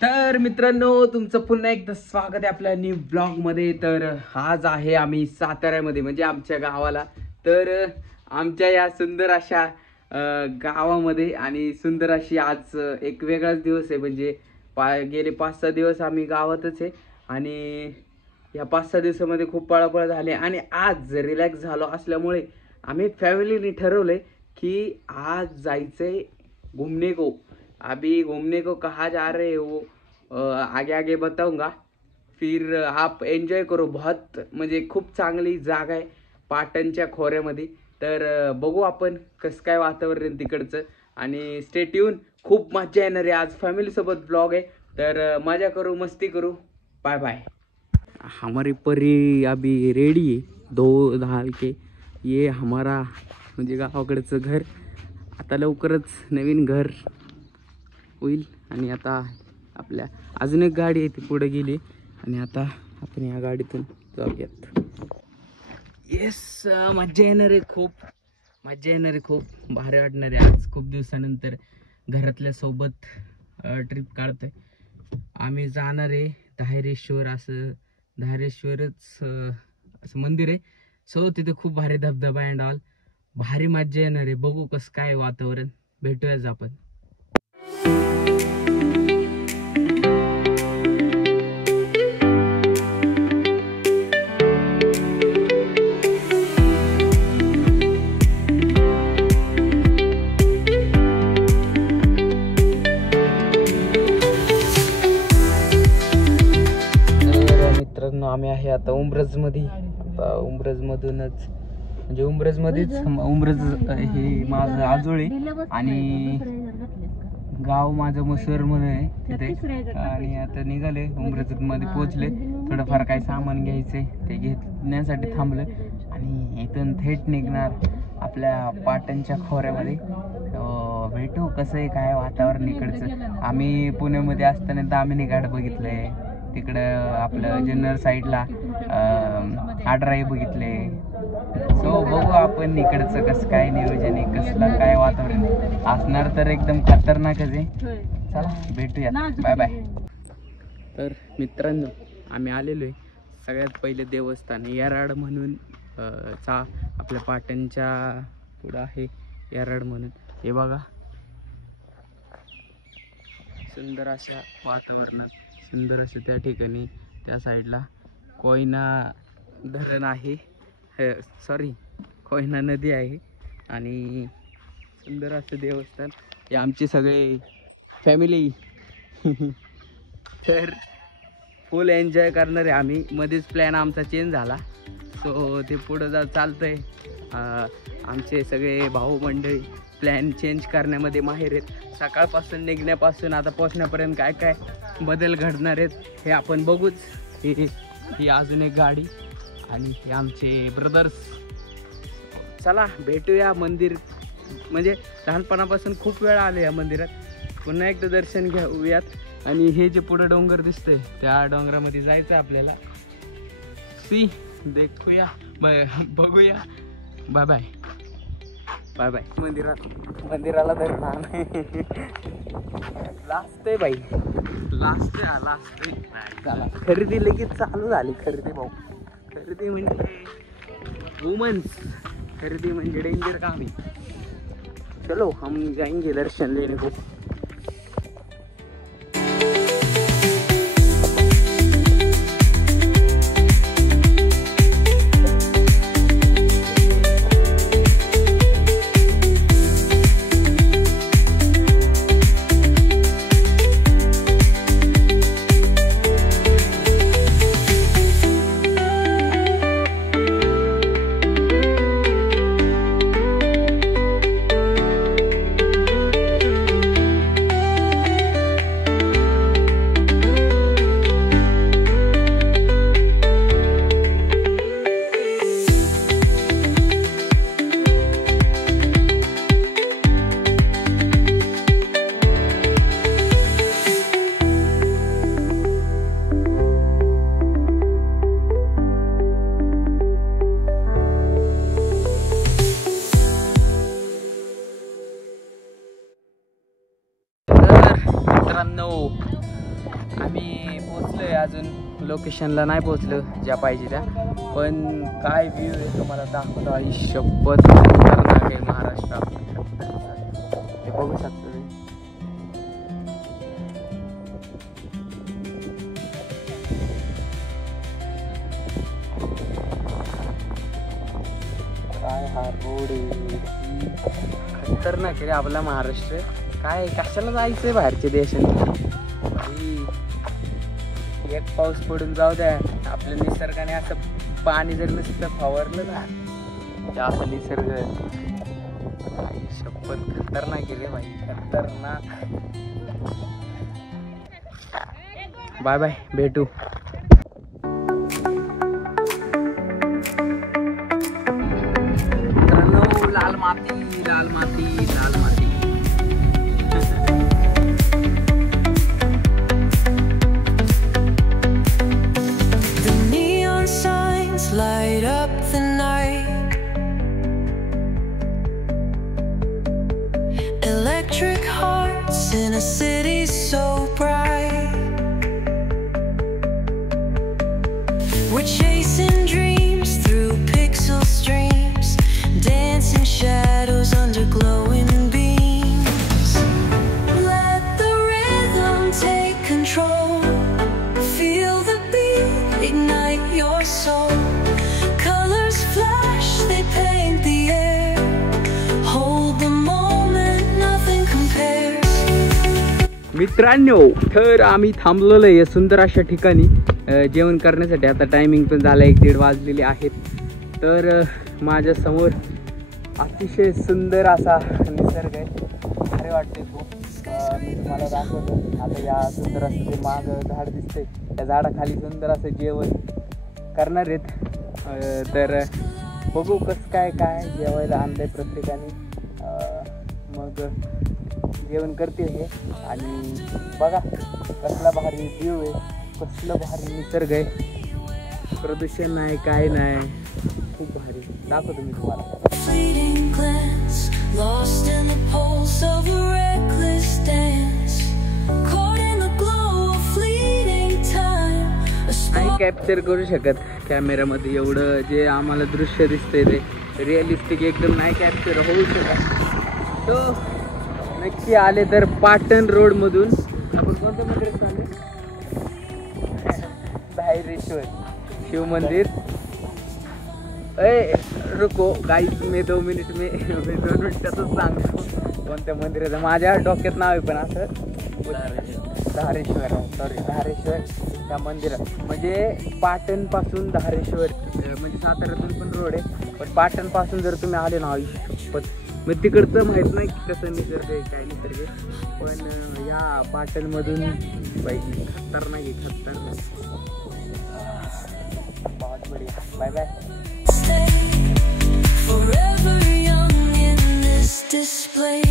तर मित्रांनो, तुमचं पुन्हा एकदा स्वागत आहे आपल्या न्यू ब्लॉग मध्ये. तर आज आहे आम्ही साताऱ्यामध्ये, म्हणजे आमच्या गावाला. तर आमच्या या सुंदर अशा गावामध्ये आणि सुंदर अशी आज एक वेगळाच दिवस आहे. म्हणजे गेले 5-6 दिवस आम्ही गावातच आहे आणि या 5-6 दिवसामध्ये खूप पळापळ झाली आणि आज रिलॅक्स झालो असल्यामुळे आम्ही फॅमिलीने ठरवलंय की आज जायचंय घूमने को. अभी घूमने को कहाँ जा रहे हो, आगे आगे बताऊंगा, फिर आप एन्जॉय करो. बहुत म्हणजे खूप चांगली जागा आहे पाटणच्या खोऱ्यामध्ये. तर बघू आपण कसं काय वातावरण तिकडचं आणि स्टे ट्यून. खूप मजा येणार आहे आज, फॅमिलीसोबत ब्लॉग आहे. तर मजा करू, मस्ती करू. Bye bye. हमारी परी अभी रेडी है, 2 ढाल के. ये हमारा म्हणजे गावाकडचं घर. आता लवकरच नवीन घर होईल आणि आता आपल्या अजून एक गाडी आहे ती पुढे गेली आणि आता आपण या गाडीतून जाऊयात. येस, मजा येणार आहे, खूप मजा येणार आहे, खूप भारी वाटणार आहे. आज खूप दिवसानंतर घरातल्या सोबत ट्रिप काढतोय. आम्ही जाणार आहे धायरेश्वर. असं धायरेश्वरच असं मंदिर आहे. सो तिथे खूप भारी धबधबा अँड ऑल, भारी मजा येणार आहे. बघू कसं काय वातावरण. भेटूयाच आपण. मित्रांनो, आम्ही आहे आता उमरज मध्ये. आता उमरज मधूनच म्हणजे उमरज मध्येच, उमरज हे माझं आजोळे आणि गाव माझं मसूर मध्ये आहे तिथे. आणि आता निघाले उमरज मध्ये पोहोचले. थोडंफार काही सामान घ्यायचंय ते घेण्यासाठी थांबलं आणि इथून थेट निघणार आपल्या पाटणच्या खोऱ्यामध्ये. भेटू कसं आहे काय वातावरण इकडचं. आम्ही पुण्यामध्ये असताना दामिनी घाट बघितलंय, तिकडं आपलं जुन्नर साईडला आडराई बघितले. सो बघू आपण इकडचं कसं काय नियोजन आहे, कसलं काय वातावरण असणार. तर एकदम खतरनाकच आहे. चला भेटूया, बाय बाय. तर मित्रांनो, आम्ही आलेलो आहे सगळ्यात पहिले देवस्थान येराड म्हणून. आपल्या पाटणच्या पुढं आहे येराड म्हणून. हे बघा, सुंदर अशा वातावरणात, सुंदर असं त्या ठिकाणी त्या साईडला कोयना धरण आहे, सॉरी कोयना नदी आहे आणि सुंदर असं देवस्थान. हे आमचे सगळे फॅमिली तर फुल एन्जॉय करणार आहे आम्ही. मध्येच प्लॅन आमचा चेंज झाला, सो ते पुढं चालतंय. आमचे सगळे भाऊ मंडळी प्लॅन चेंज करण्यामध्ये माहिर आहेत. सकाळपासून निघण्यापासून आता पोहोचण्यापर्यंत काय काय बदल घडणार आहेत हे आपण बघूच. ही अजून एक गाडी आणि हे आमचे ब्रदर्स. चला भेटूया. मंदिर म्हणजे लहानपणापासून खूप वेळा आले या मंदिरात, पुन्हा एकदा दर्शन घेऊयात. आणि हे जे पुढं डोंगर दिसतंय त्या डोंगरामध्ये जायचं आपल्याला. सी देखूया, बघूया. Bye bye, bye bye. मंदिराला धरणार लास्ट आहे बाई, लास्ट आहे. चला, खरेदी लगेच चालू झाली. खरेदी भाऊ, खरेदी म्हणजे वुमन्स, खरेदी म्हणजे डेंजर काम आहे. चलो हम जाएंगे दर्शन लेने को. आम्ही पोचलोय, अजून लोकेशनला नाही पोचलो ज्या पाहिजे त्या, पण काय व्ह्यू आहे तुम्हाला दाखवतो. आई शपथ खतरनाक आहे महाराष्ट्रात. हे बघू शकता तुम्ही. काय हा रोड आहे, खतरनाक आहे रे आपला महाराष्ट्र. काय कशाला जायचंय बाहेरच्या देशांनी. एक पाऊस पडून जाऊ द्या, आपल्या निसर्गाने असं पाणी जर नुसतं फवारलं ना, ते असं निसर्ग शपथ खतरनाक रे भाई, खतरनाक. बाय बाय, भेटू. लाल माती, लाल माती, लाल माती. Light up the night, electric hearts in a city so bright. We're chasing dreams through pixel streams, dancing shadows under glowing beams. Let the rhythm take control, feel the beat, ignite your soul. Flash, they paint the air, hold the moment, nothing compares. मित्रांनो, तर आम्ही थांबलेलो आहे सुंदर अशा ठिकाणी जेवण करण्यासाठी. आता टायमिंग पण झाला 1-1:30 वाजलेले आहेत. तर माझ्या समोर अतिशय सुंदर असा निसर्ग आहे, भारी वाटते खूप. मी तुम्हाला दाखवतो. आता या सुंदर असं ते मागं झाड दिसतंय, त्या झाडाखाली सुंदर असं जेवण करणार आहेत. तर बघू कसं काय काय जेवायला आणलंय प्रत्येकाने. मग जेवण करते हे, आणि बघा कसला भारी व्ह्यू आहे, कसलं भारी निसर्ग आहे, प्रदूषण नाही काय नाही, खूप भारी. दाखवतो मी तुम्हाला. नाही कॅप्चर करू शकत कॅमेऱ्यामध्ये एवढं जे आम्हाला दृश्य दिसतंय ते रिअलिस्टिक एकदम नाही कॅप्चर होऊ शकत. तो नक्की आले तर पाटण रोडमधून आपण कोणत्या मंदिरात चालू, धायरेश्वर शिव मंदिर. रुको गाईस, मी 2 मिनिटातच सांगतो कोणत्या मंदिराचं. माझ्या डोक्यात नाव आहे पण असं धारेश्वर, सॉरी धारेश्वर त्या मंदिरात. म्हणजे पाटणपासून धारेश्वर म्हणजे साताऱ्यातून पण रोड आहे, पण पाटणपासून जर तुम्ही आले ना शपथ, मग तिकडचं माहीत नाही की कसं निसर्ग आहे काय निसर्ग आहे, पण या पाटणमधून पाहिजे खतरनाक आहे, खतरनाक. बहुत बढिया. Bye bye. Forever young in this display.